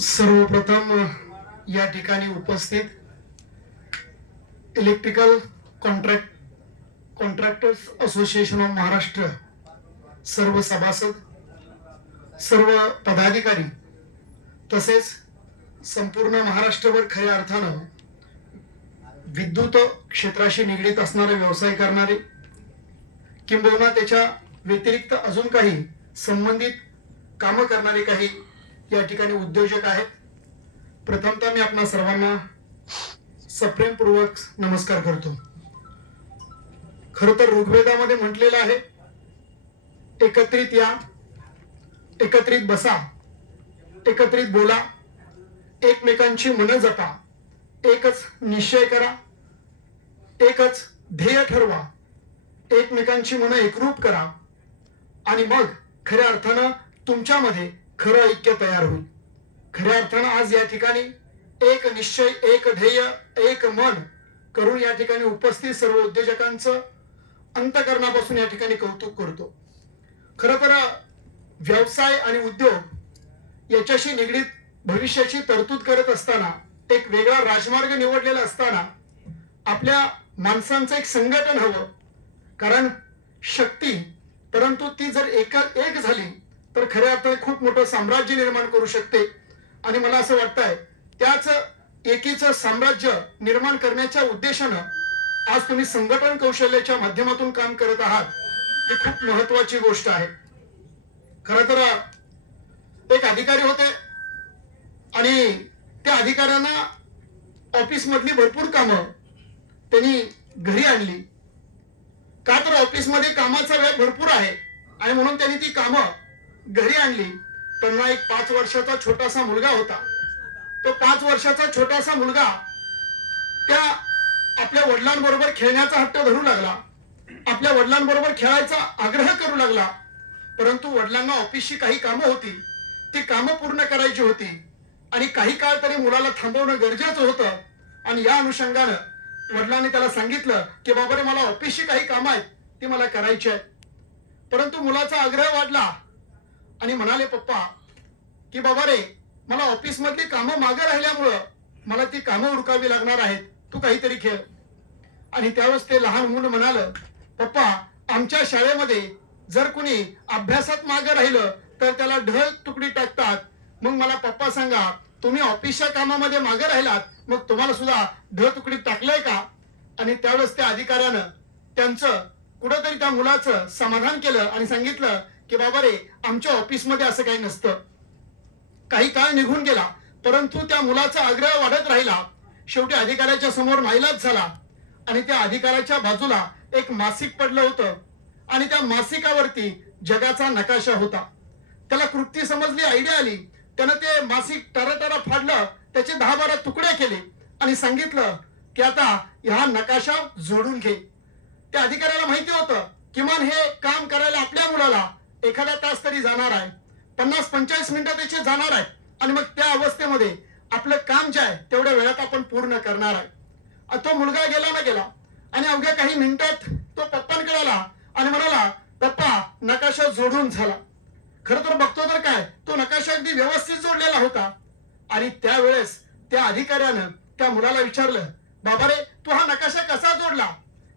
सर्वप्रथम या ठिकाणी उपस्थित electrical contract contractors association of Maharashtra सर्व सभासद सर्व पदाधिकारी तसेच संपूर्ण महाराष्ट्रभर खऱ्या अर्थानं विद्युत क्षेत्राशी निगडीत असणारे व्यवसाय करणारे किंबहुना त्याच्या व्यतिरिक्त अजून काही संबंधित कामं करणारे काही या ठिकाणी उद्योजक आहेत. प्रथमतः मी आपणा सर्वांना सप्रेमपूर्वक नमस्कार करतो. खर तर ऋग्वेदामध्ये म्हटलेलं आहे एकत्रित या एकत्रित बसा एकत्रित बोला एकमेकांची मन जपा एकच निश्चय करा एकच ध्येय ठरवा एकमेकांची मन एकरूप करा आणि मग खऱ्या अर्थानं तुमच्यामध्ये खरं ऐक्य तयार होईल. खऱ्या अर्थानं आज या ठिकाणी एक निश्चय एक ध्येय एक मन करून या ठिकाणी उपस्थित सर्व उद्योजकांचं अंतकरणापासून या ठिकाणी कौतुक करतो. खरं तर व्यवसाय आणि उद्योग याच्याशी निगडीत भविष्याची तरतूद करत असताना एक वेगळा राजमार्ग निवडलेला असताना आपल्या माणसांचं एक संघटन हवं. कारण शक्ती परंतु ती जर एक एक झाली तर खऱ्या अर्थाने खूप मोठं साम्राज्य निर्माण करू शकते. आणि मला असं वाटतंय त्याच एकीचं साम्राज्य निर्माण करण्याच्या उद्देशानं आज तुम्ही संघटन कौशल्याच्या माध्यमातून काम करत आहात ही खूप महत्वाची गोष्ट आहे. खर तर एक अधिकारी होते आणि त्या अधिकाऱ्यांना ऑफिस मधली भरपूर कामं त्यांनी घरी आणली. का तर ऑफिसमध्ये कामाचा वेळ भरपूर आहे आणि म्हणून त्यांनी ती कामं घरी आणली तेव्हा एक पाच वर्षाचा छोटासा मुलगा होता. तो पाच वर्षाचा छोटासा मुलगा त्या आपल्या वडिलांबरोबर खेळण्याचा हट्ट धरू लागला. आपल्या वडिलांबरोबर खेळायचा आग्रह करू लागला. परंतु वडिलांना ऑफिसची काही कामं होती. ती कामं पूर्ण करायची होती. आणि काही काळ तरी मुलाला थांबवणं गरजेचं होतं. आणि या अनुषंगानं वडिलांनी त्याला सांगितलं की बाबा रे मला ऑफिसची काही कामं आहेत. ती मला करायची आहेत. परंतु मुलाचा आग्रह वाढला. आणि म्हणाले पप्पा की बाबा रे मला ऑफिस मधली कामं मागे राहिल्यामुळं मला ती कामं उरकावी लागणार आहेत. तू काहीतरी खेळ. आणि त्यावेळेस ते लहान मुलं म्हणालं पप्पा आमच्या शाळेमध्ये जर कुणी अभ्यासात मागे राहिलं तर त्याला ढळ तुकडी टाकतात. मग मला पप्पा सांगा तुम्ही ऑफिसच्या कामामध्ये मागे राहिलात मग तुम्हाला सुद्धा ढळ तुकडीत टाकलंय का? आणि त्यावेळेस त्या अधिकाऱ्यानं त्यांचं कुठंतरी त्या मुलाचं समाधान केलं आणि सांगितलं की बाबा रे आमच्या ऑफिसमध्ये असं काही नसतं. काही काळ निघून गेला परंतु त्या मुलाचा आग्रह वाढत राहिला. शेवटी अधिकाऱ्याच्या समोर नाईलाज झाला आणि त्या अधिकाऱ्याच्या बाजूला एक मासिक पडलं होतं आणि त्या मासिकावरती जगाचा नकाशा होता. त्याला कृती समजली आयडिया आली. त्यानं ते मासिक टराटरा फाडलं त्याचे दहा बारा तुकडे केले आणि सांगितलं की आता हा नकाशा जोडून घे. त्या अधिकाऱ्याला माहिती होतं किमान हे काम करायला आपल्या मुलाला एखादा तास तरी जाणार आहे. पन्नास पंचाळीस मिनिटं त्याचे जाणार आहे. आणि मग त्या अवस्थेमध्ये आपलं काम जे आहे तेवढ्या वेळात आपण पूर्ण करणार आहे. तो मुलगा गेला ना गेला आणि अवघ्या काही मिनिटात तो पप्पांकडे आला आणि म्हणाला पप्पा नकाशा जोडून झाला. खरं तर बघतो तर काय तो नकाशा अगदी व्यवस्थित जोडलेला होता. आणि त्यावेळेस त्या अधिकाऱ्यानं त्या मुलाला विचारलं बाबा रे तू हा नकाशा कसा जोडला?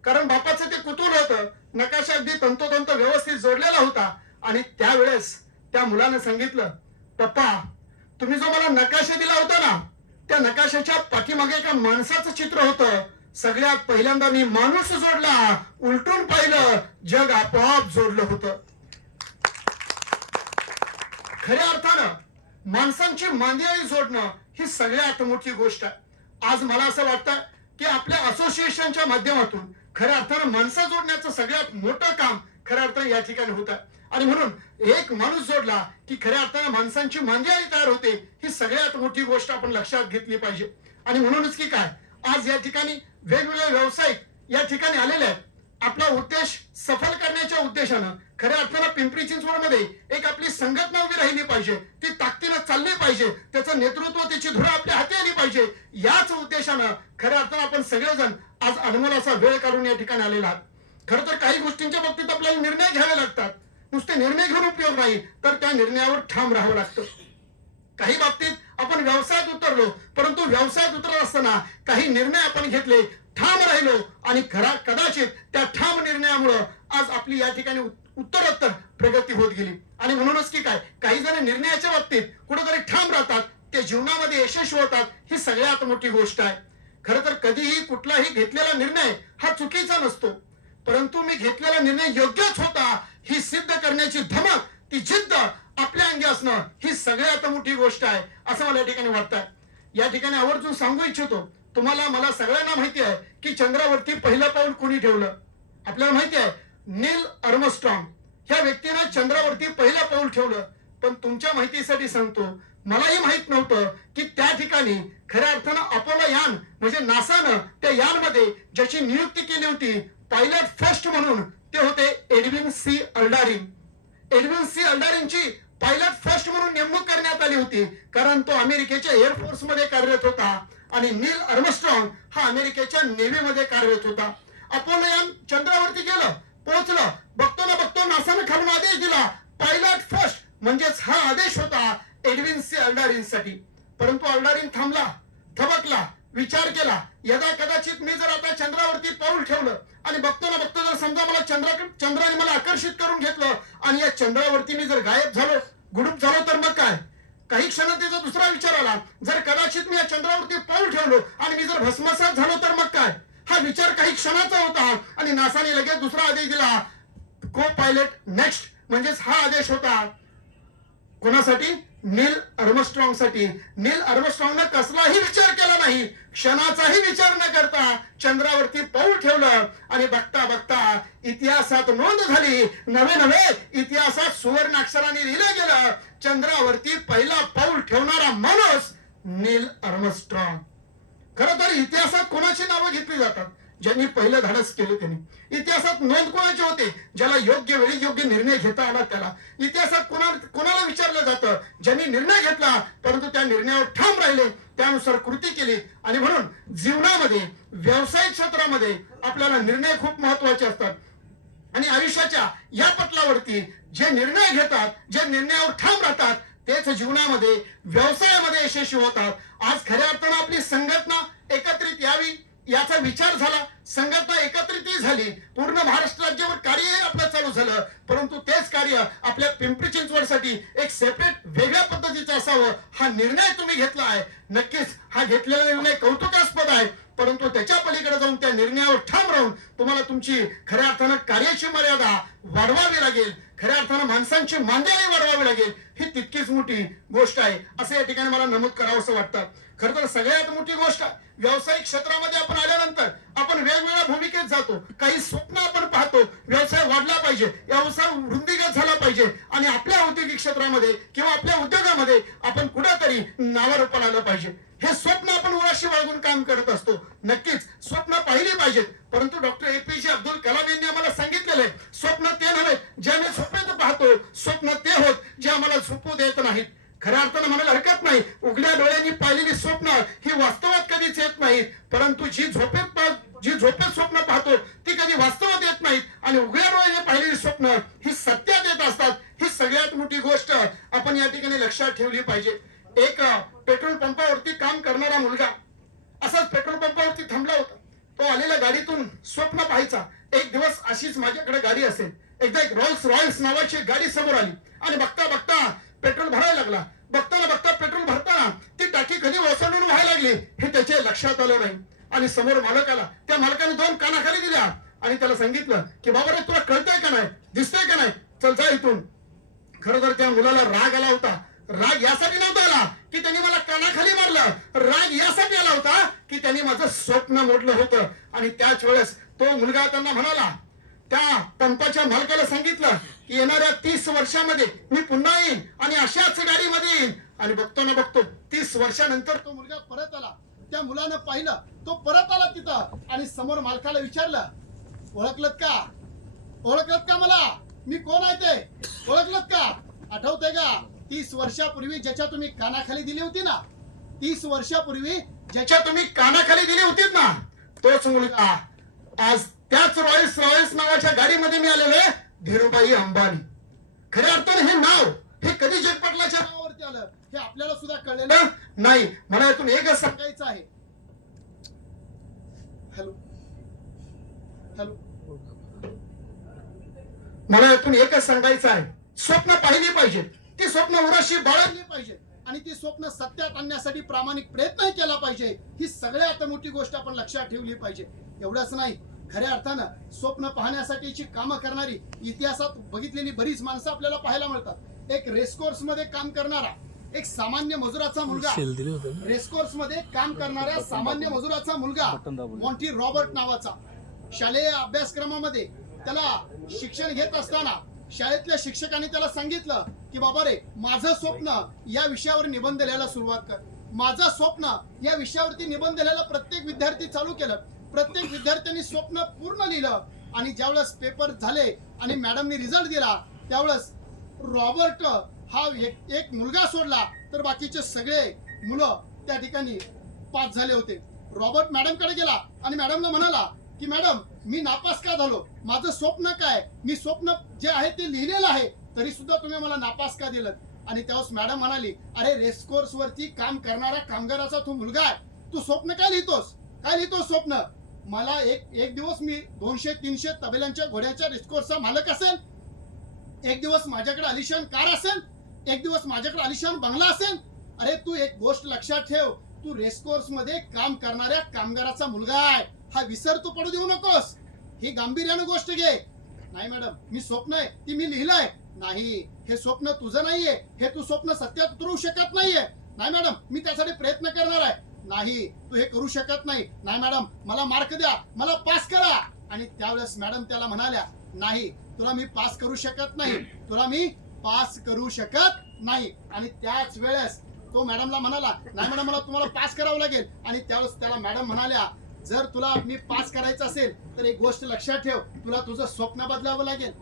कारण बापाचं ते कुतूल होतं नकाशा अगदी तंतोतंत व्यवस्थित जोडलेला होता. आणि त्यावेळेस त्या मुलानं सांगितलं पप्पा तुम्ही जो मला नकाशा दिला होता ना त्या नकाशाच्या पाठीमागे एका माणसाचं चित्र होतं. सगळ्यात पहिल्यांदा मी माणूस जोडला उलटून पाहिलं जग आपोआप जोडलं होतं. खऱ्या अर्थानं माणसांची मांदियाळी जोडणं ही सगळ्यात मोठी गोष्ट आहे. आज मला असं वाटतं की आपल्या असोसिएशनच्या माध्यमातून खऱ्या अर्थानं माणसं जोडण्याचं सगळ्यात मोठं काम खऱ्या अर्थानं या ठिकाणी होतं. आणि म्हणून एक माणूस जोडला की खऱ्या अर्थाने माणसांची मांदियाळी तयार होते ही सगळ्यात मोठी गोष्ट आपण लक्षात घेतली पाहिजे. आणि म्हणूनच की काय आज या ठिकाणी वेगवेगळे व्यावसायिक या ठिकाणी आलेले आहेत. आपला उद्देश सफल करण्याच्या उद्देशानं खऱ्या अर्थानं पिंपरी चिंचवडमध्ये एक आपली संघटना उभी राहिली पाहिजे ती ताकदीनं चालली पाहिजे त्याचं नेतृत्व त्याची धुरा आपल्या हाती आली पाहिजे याच उद्देशानं खऱ्या अर्थानं आपण सगळेजण आज अनमोलाचा वेळ काढून या ठिकाणी आलेला आहात. खरं तर काही गोष्टींच्या बाबतीत आपल्याला निर्णय घ्यावे लागतात. नुसते निर्णय घेऊन उपयोग नाही तर त्या निर्णयावर ठाम राहावं लागतं. काही बाबतीत आपण व्यवसायात उतरलो परंतु व्यवसायात उतरत असताना काही निर्णय आपण घेतले ठाम राहिलो आणि खरा कदाचित त्या ठाम निर्णयामुळं आज आपली या ठिकाणी उत्तरोत्तर प्रगती होत गेली. आणि म्हणूनच की काय काही जण निर्णयाच्या बाबतीत कुठेतरी ठाम राहतात ते जीवनामध्ये यशस्वी होतात ही सगळ्यात मोठी गोष्ट आहे. खर तर कधीही कुठलाही घेतलेला निर्णय हा चुकीचा नसतो. परंतु मी घेतलेला निर्णय योग्यच होता ही सिद्ध करण्याची धमक ती जिद्द आपल्या अंगी असणं ही सगळ्यात मोठी गोष्ट आहे असं मला या ठिकाणी वाटतंय. या ठिकाणी आवर्जून सांगू इच्छितो तुम्हाला मला सगळ्यांना माहिती आहे की चंद्रावरती पहिलं पाऊल कोणी ठेवलं? आपल्याला माहिती आहे नील अर्मस्ट्रॉंग ह्या व्यक्तीनं चंद्रावरती पहिलं पाऊल ठेवलं. पण तुमच्या माहितीसाठी सांगतो मलाही माहीत नव्हतं की त्या ठिकाणी खऱ्या अर्थानं अपोलो यान म्हणजे नासानं त्या यानमध्ये ज्याची नियुक्ती केली होती पायलट फर्स्ट म्हणून ते होते Edwin C Aldrin. Edwin C अल्डारिनची pilot first म्हणून नेमणूक करण्यात आली होती कारण तो अमेरिकेच्या एअरफोर्समध्ये कार्यरत होता आणि नील अर्मस्ट्रॉंग हा अमेरिकेच्या नेव्ही मध्ये कार्यरत होता. अपोलो यान चंद्रावरती गेलं पोहोचलं बघतो ना बघतो नासानं खालून आदेश दिला. पायलट फर्स्ट म्हणजेच हा आदेश होता एडविन सी अल्डारिनसाठी परंतु अल्डारिन थांबला थबकला विचार केला. यदा कदाचित मी जर आता चंद्रावरती पाऊल ठेवलं आणि बघतो ना बघतो जर समजा मला चंद्रा चंद्राने मला आकर्षित करून घेतलं. आणि या चंद्रावरती मी जर गायब झालो गुडूप झालो तर मग काय? काही क्षणात त्याचा दुसरा विचार आला जर कदाचित मी या चंद्रावरती पाऊल ठेवलो आणि मी जर भस्मसात झालो तर मग काय? हा विचार काही क्षणाचा होता. आणि नासाने लगेच दुसरा आदेश दिला. को पायलट नेक्स्ट म्हणजेच हा आदेश होता. कोणासाठी? नील अर्मस्ट्रॉंगसाठी नील अर्मस्ट्रॉंग कसलाही विचार केला नाही. क्षणाचाही विचार न करता चंद्रावरती पाऊल ठेवलं आणि बघता बघता इतिहासात नोंद झाली. नवे नवे इतिहासात सुवर्ण अक्षराने लिहिलं गेलं. चंद्रावरती पहिला पाऊल ठेवणारा माणूस नील अर्मस्ट्रॉंग खर तर इतिहासात कोणाची नावं घेतली जातात? ज्यांनी पहिलं धाडस केलं त्यांनी. इतिहासात नोंद कोणाचे होते? ज्याला योग्य वेळी योग्य निर्णय घेता आला त्याला. इतिहासात कोणा कोणाला विचारलं जातं? ज्यांनी निर्णय घेतला परंतु त्या निर्णयावर ठाम राहिले त्यानुसार कृती केली. आणि म्हणून जीवनामध्ये व्यावसायिक क्षेत्रामध्ये आपल्याला निर्णय खूप महत्त्वाचे असतात. आणि आयुष्याच्या या पटलावरती जे निर्णय घेतात जे निर्णयावर ठाम राहतात तेच जीवनामध्ये व्यवसायामध्ये यशस्वी होतात. आज खऱ्या अर्थानं आपली संघटना एकत्रित यावी याचा विचार झाला. संघटना एकत्रितही झाली. पूर्ण महाराष्ट्र राज्यावर कार्यही आपलं चालू झालं. परंतु तेच कार्य आपल्या पिंपरी चिंचवडसाठी एक सेपरेट वेगळ्या पद्धतीचं असावं हा निर्णय तुम्ही घेतला आहे. नक्कीच हा घेतलेला निर्णय कौतुकास्पद आहे. परंतु त्याच्या पलीकडे जाऊन त्या निर्णयावर ठाम राहून तुम्हाला तुमची खऱ्या अर्थानं कार्याची मर्यादा वाढवावी लागेल. खऱ्या अर्थानं माणसांची मांद्याही वाढवावी लागेल. ही तितकीच मोठी गोष्ट आहे. असं या ठिकाणी मला नमूद करावं असं वाटतं. खर तर सगळ्यात मोठी गोष्ट व्यावसायिक क्षेत्रामध्ये आपण आल्यानंतर आपण वेगवेगळ्या भूमिकेत जातो. काही स्वप्न आपण पाहतो व्यवसाय वाढला पाहिजे व्यवसाय वृद्धिगत झाला पाहिजे आणि आपल्या औद्योगिक क्षेत्रामध्ये किंवा आपल्या उद्योगामध्ये आपण कुठेतरी नावारोपण आलं पाहिजे. हे स्वप्न आपण उराशी बाळगून काम करत असतो. नक्कीच स्वप्न पाहिली पाहिजेत परंतु डॉक्टर ए पी जे अब्दुल कलाम यांनी आम्हाला सांगितलेलं आहे स्वप्न ते नव्हे जे आम्ही स्वप्न पाहतो स्वप्न ते होत जे आम्हाला झोपू देत नाहीत. खऱ्या अर्थानं म्हणायला हरकत नाही. उघड्या डोळ्यांनी पाहिलेली स्वप्न ही वास्तवात कधीच येत नाहीत. परंतु जी झोपेत जी झोपेत स्वप्न पाहतो ती कधी वास्तवात येत नाहीत. आणि उघड्या डोळ्याने पाहिलेली स्वप्न ही सत्यात येत असतात. ही सगळ्यात मोठी गोष्ट आपण या ठिकाणी लक्षात ठेवली पाहिजे. एक पेट्रोल पंपावरती काम करणारा मुलगा. असाच पेट्रोल पंपावरती थांबला होता. तो आलेल्या गाडीतून स्वप्न पाहायचा. एक दिवस अशीच माझ्याकडे गाडी असेल. एकदा एक रॉयल्स रॉयल्स नावाची एक गाडी समोर आली. आणि बघता बघता पेट्रोल भरायला लागला. बघताना बघता पेट्रोल भरताना ती टाकी कधी ओसंडून व्हायला लागली हे त्याच्या लक्षात आलं नाही. आणि समोर मालक आला त्या मालकाने दोन कानाखाली दिल्या. आणि त्याला सांगितलं की बाबा रे तुला कळतंय का नाही? दिसतंय का नाही? चल जा इथून. खर तर त्या मुलाला राग आला होता. राग यासाठी नव्हता आला की त्यांनी मला कानाखाली मारलं. राग यासाठी आला होता की त्यांनी माझं स्वप्न मोडलं होतं. आणि त्याच वेळेस तो मुलगा त्यांना म्हणाला त्या पंपाच्या मालकाला सांगितलं की येणाऱ्या तीस वर्षामध्ये मी पुन्हा येईन आणि अशाच गाडीमध्ये येईन. आणि बघतो ना बघतो तीस वर्षानंतर तो मुलगा परत आला. त्या मुलानं पाहिलं तो परत आला तिथं आणि समोर मालकाला विचारलं ओळखलत का? ओळखलत का मला? मी कोण आहे ते? ओळखलत का? आठवतंय का? तीस वर्षापूर्वी ज्याच्या तुम्ही कानाखाली दिली होती ना? तीस वर्षापूर्वी ज्याच्या तुम्ही कानाखाली दिली होती ना? तोच मुलगा आज त्याच रॉयल्स रॉयल्स नावाच्या गाडीमध्ये मी आलेलो आहे धीरूभाई अंबानी. खऱ्या अर्थाने हे नाव हे कधी जगपटलाच्या नावावरती आलं हे आपल्याला सुद्धा कळलेलं नाही. मला यातून एकच सांगायचं आहे. हॅलो. हॅलो. मला यातून एकच सांगायचं आहे. स्वप्न पाहिली पाहिजे. ती स्वप्न उराशी बाळगली पाहिजे. आणि ती स्वप्न सत्यात आणण्यासाठी प्रामाणिक प्रयत्न केला पाहिजे. ही सगळ्यात मोठी गोष्ट आपण लक्षात ठेवली पाहिजे. एवढंच नाही. खऱ्या अर्थानं स्वप्न पाहण्यासाठीची कामं करणारी इतिहासात बघितलेली बरीच माणसं आपल्याला पाहायला मिळतात. एक रेसकोर्समध्ये काम करणारा एक सामान्य मजुराचा मुलगा रेसकोर्समध्ये काम करणाऱ्या सामान्य मजुराचा मुलगा. मॉन्टी रॉबर्ट नावाचा. शालेय अभ्यासक्रमामध्ये त्याला शिक्षण घेत असताना शाळेतल्या शिक्षकांनी त्याला सांगितलं की बाबा रे माझं स्वप्न या विषयावर निबंध लिहायला सुरुवात कर. माझं स्वप्न या विषयावरती निबंध लिहायला प्रत्येक विद्यार्थी चालू केलं. प्रत्येक विद्यार्थ्यांनी स्वप्न पूर्ण लिहिलं आणि ज्यावेळेस पेपर झाले आणि मॅडमनी रिझल्ट दिला त्यावेळेस रॉबर्ट हा एक एक मुलगा सोडला तर बाकीचे सगळे मुलं त्या ठिकाणी पास झाले होते. रॉबर्ट मॅडमकडे गेला आणि मॅडमला म्हणाला की मॅडम मी नापास का झालो? माझं स्वप्न काय? मी स्वप्न जे आहे ते लिहिलेलं आहे तरी सुद्धा तुम्ही मला नापास का दिलं आणि त्यावेळेस मॅडम म्हणाली अरे रेसकोर्स वरती काम करणाऱ्या कामगाराचा तू मुलगा आहे. तू स्वप्न काय लिहितोस? काय लिहितोस स्वप्न? मला एक एक दिवस मी दोनशे तीनशे तबेल्यांच्या घोड्याच्या रिस्कोर्सचा मालक असेल. एक दिवस माझ्याकडे आलिशान कार असेल. एक दिवस माझ्याकडे आलिशान बंगला असेल. अरे तू एक गोष्ट लक्षात ठेव. तू रेसकोर्समध्ये काम करणाऱ्या कामगाराचा मुलगा आहे. हा विसर तू पडू देऊ नकोस. ही गांभीर्यानं गोष्ट घे. नाही मॅडम मी स्वप्न आहे. ती मी लिहिलंय. नाही हे स्वप्न तुझं नाहीये. हे तू स्वप्न सत्यात उतरवू शकत नाहीये. नाही मॅडम मी त्यासाठी प्रयत्न करणार आहे. नाही तू हे करू शकत नाही. नाही मॅडम मला मार्क द्या. मला पास करा. आणि त्यावेळेस मॅडम त्याला म्हणाल्या नाही तुला मी पास करू शकत नाही. तुला मी पास करू शकत नाही. आणि त्याच वेळेस तो मॅडमला म्हणाला नाही मॅडम मला तुम्हाला पास करावं लागेल. आणि त्यावेळेस त्याला मॅडम म्हणाल्या जर तुला मी पास करायचं असेल तर एक गोष्ट लक्षात ठेव. तुला तुझं स्वप्न बदलावं लागेल.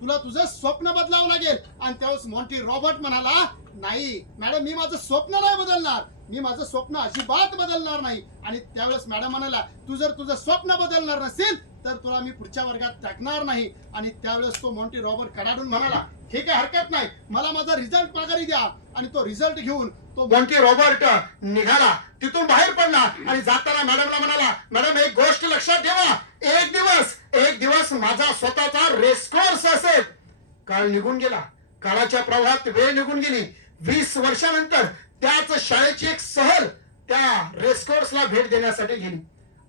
तुला तुझं स्वप्न बदलावं लागेल. आणि त्यावेळेस मॉन्टी रॉबर्ट म्हणाला नाही मॅडम मी माझं स्वप्न नाही बदलणार. मी माझं स्वप्न अजिबात बदलणार नाही. आणि त्यावेळेस मॅडम म्हणाला तू जर तुझं स्वप्न बदलणार नसेल तर तुला मी पुढच्या वर्गात टाकणार नाही. आणि त्यावेळेस तो मॉन्टी रॉबर्ट कडाडून म्हणाला ठीक आहे हरकत नाही. मला माझा रिझल्ट माघारी द्या. आणि तो रिझल्ट घेऊन तो मॉन्टी रॉबर्ट निघाला. तिथून बाहेर पडला. आणि जाताना मॅडमला म्हणाला मॅडम एक गोष्ट लक्षात ठेवा. एक दिवस एक दिवस माझा स्वतःचा रेस्कोर्स असेल. काळ निघून गेला. काळाच्या प्रवाहात वेळ निघून गेली. वीस वर्षानंतर त्याच शाळेची एक सहल त्या रेसकोर्सला भेट देण्यासाठी गेली.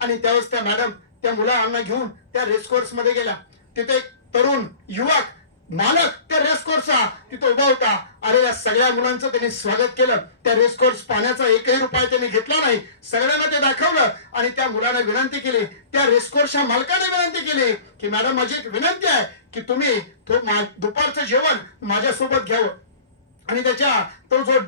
आणि त्यावेळेस त्या मॅडम त्या मुलांना घेऊन त्या रेसकोर्समध्ये गेला. तिथे एक तरुण युवक मालक त्या रेसकोर्सचा तिथे उभा होता. अरे या सगळ्या मुलांचं त्यांनी स्वागत केलं. त्या रेसकोर्स पाण्याचा एकही रुपया त्यांनी घेतला नाही. सगळ्यांना ते दाखवलं. आणि त्या मुलाने विनंती केली. त्या रेसकोर्सच्या मालकाने विनंती केली की मॅडम माझी एक विनंती आहे की तुम्ही तो दुपारचं जेवण माझ्यासोबत घ्यावं. आणि त्याच्या तो जो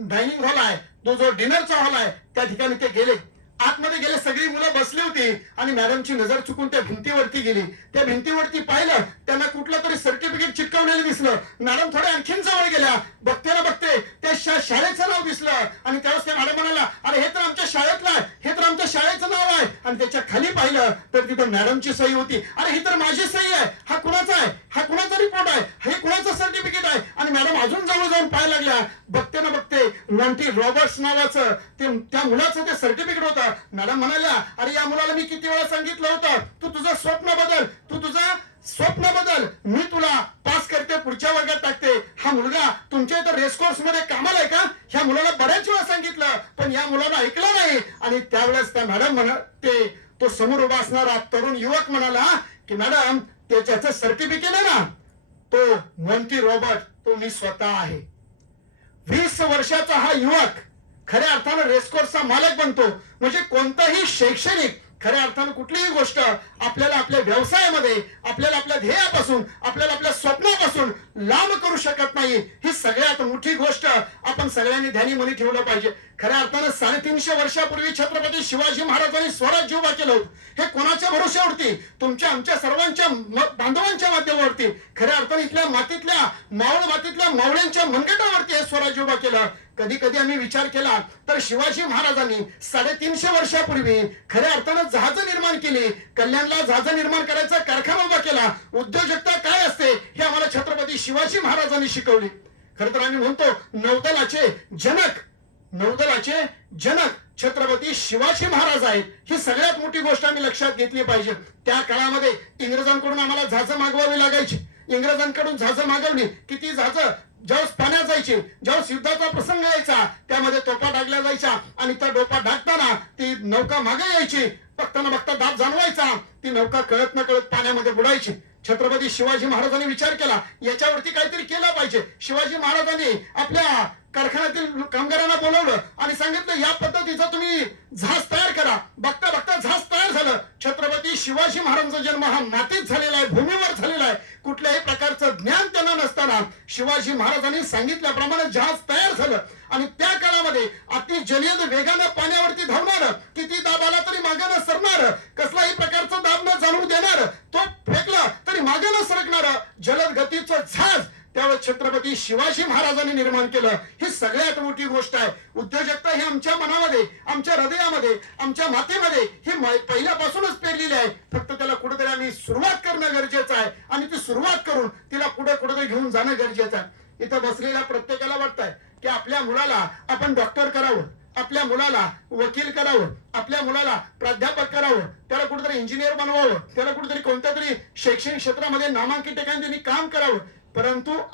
डायनिंग हॉल आहे तो जो डिनरचा हॉल आहे त्या ठिकाणी ते गेले. आतमध्ये गेले सगळी मुलं बसली होती. आणि मॅडमची नजर चुकून त्या भिंतीवरती गेली. त्या भिंतीवरती पाहिलं त्यांना कुठलं तरी सर्टिफिकेट चिटकवलेलं दिसलं. मॅडम थोड्या आणखीन जवळ गेल्या. बघते ना बघते त्या शा- शाळेचं नाव दिसलं. आणि त्यावेळेस त्या मॅडम म्हणाला अरे हे तर आमच्या शाळेतलं आहे. हे तर आमच्या शाळेचं नाव आहे. आणि त्याच्याखाली पाहिलं तर तिथं मॅडमची सही होती. अरे ही तर माझी सही आहे. हा कुणाचा आहे? हा कुणाचा रिपोर्ट आहे? हे कुणाचं सर्टिफिकेट आहे? आणि मॅडम अजून जवळ जाऊन पाहायला लागल्या. बघते ना बघते लॉन्टी रॉबर्ट्स नावाचं ते त्या मुलाचं ते सर्टिफिकेट होतं. मॅडम म्हणाल्या अरे या मुलाला मी किती वेळा सांगितलं होतं? तू तुझं स्वप्न बदल तू तुझं स्वप्न बदल. मी तुला पास करते पुढच्या वर्गात टाकते. हा मुलगा तुमच्या इथं रेसकोर्समध्ये कामाला आहे का? ह्या मुलाला बऱ्याच वेळा सांगितलं पण या मुलाला ऐकलं नाही. आणि त्यावेळेस त्या मॅडम म्हणा ते तो समोर उभा असणारा तरुण युवक म्हणाला की मॅडम त्याच्याचं सर्टिफिकेट आहे ना तो म्हणती रॉबर्ट तो मी स्वतः आहे. वीस वर्षाचा हा युवक खऱ्या अर्थानं रेसकोर्सचा मालक बनतो. म्हणजे कोणताही शैक्षणिक खऱ्या अर्थानं कुठलीही गोष्ट आपल्याला आपल्या व्यवसायामध्ये आपल्याला आपल्या ध्येयापासून आपल्याला आपल्या स्वप्नापासून लांब करू शकत नाही. ही सगळ्यात मोठी गोष्ट आपण सगळ्यांनी ध्यानी मनी ठेवलं पाहिजे. खऱ्या अर्थानं साडेतीनशे वर्षापूर्वी छत्रपती शिवाजी महाराजांनी स्वराज्य उभा केलं हे कोणाच्या भरोश्यावरती? तुमच्या आमच्या सर्वांच्या बांधवांच्या माध्यमावरती. खऱ्या अर्थानं इथल्या मातीतल्या मावळ मातीतल्या मावळ्यांच्या मनगटावरती हे स्वराज्य उभा केलं. कधी कधी आम्ही विचार केला तर शिवाजी महाराजांनी साडेतीनशे वर्षापूर्वी खऱ्या अर्थानं जहाज निर्माण केली. कल्याणला जहाज निर्माण करायचा कारखाना उभा केला. उद्योजकता काय असते हे आम्हाला छत्रपती शिवाजी महाराजांनी शिकवली. खर तर आम्ही म्हणतो नौदलाचे जनक नौदलाचे जनक छत्रपती शिवाजी महाराज आहेत. ही सगळ्यात मोठी गोष्ट आम्ही लक्षात घेतली पाहिजे. त्या काळामध्ये इंग्रजांकडून आम्हाला झाजं मागवावी लागायची. इंग्रजांकडून झाजं मागवली. किती झाजं? ज्यावेळेस पाण्यात जायचे ज्यावेळेस युद्धाचा प्रसंग यायचा त्यामध्ये तोफा डागल्या जायच्या आणि त्या डोपा डागताना ती नौका मागे यायची. बघताना बघता दाब जाणवायचा. ती नौका कळत न कळत पाण्यामध्ये बुडायची. छत्रपती शिवाजी महाराजांनी विचार केला. याच्यावरती काहीतरी केलं पाहिजे. शिवाजी महाराजांनी आपल्या कारखान्यातील कामगारांना बोलवलं आणि सांगितलं या पद्धतीचा तुम्ही झास तयार करा. बघता बघता झास तयार झालं. छत्रपती शिवाजी महाराजांचा जन्म हा मातीत झालेला आहे भूमीवर झालेला आहे. कुठल्याही प्रकारचं ज्ञान त्यांना नसताना शिवाजी महाराजांनी सांगितल्याप्रमाणे जहाज तयार झालं. आणि त्या काळामध्ये अति जलद वेगानं पाण्यावरती धावणार किती दाब आला तरी मागानं सरणार कसलाही प्रकारचा दाब न जाणून देणार तो फेकला तरी मागे न सरकणार जलद गतीचं झाज त्यावेळेस छत्रपती शिवाजी महाराजांनी निर्माण केलं. ही सगळ्यात मोठी गोष्ट आहे. उद्योजकता ही आमच्या मनामध्ये आमच्या हृदयामध्ये आमच्या मातेमध्ये ही पहिल्यापासूनच पेरलेली आहे. फक्त त्याला कुठेतरी आम्ही सुरुवात करणं गरजेचं आहे. आणि ती सुरुवात करून तिला कुठे कुठेतरी घेऊन जाणं गरजेचं आहे. इथं बसलेल्या प्रत्येकाला वाटतंय की आपल्या मुलाला आपण डॉक्टर करावं. आपल्या मुलाला वकील करावं. आपल्या मुलाला प्राध्यापक करावं. त्याला कुठेतरी इंजिनियर बनवावं. त्याला कुठेतरी कोणत्या तरी शैक्षणिक क्षेत्रामध्ये नामांकित ठिकाणी त्यांनी काम करावं. परंतु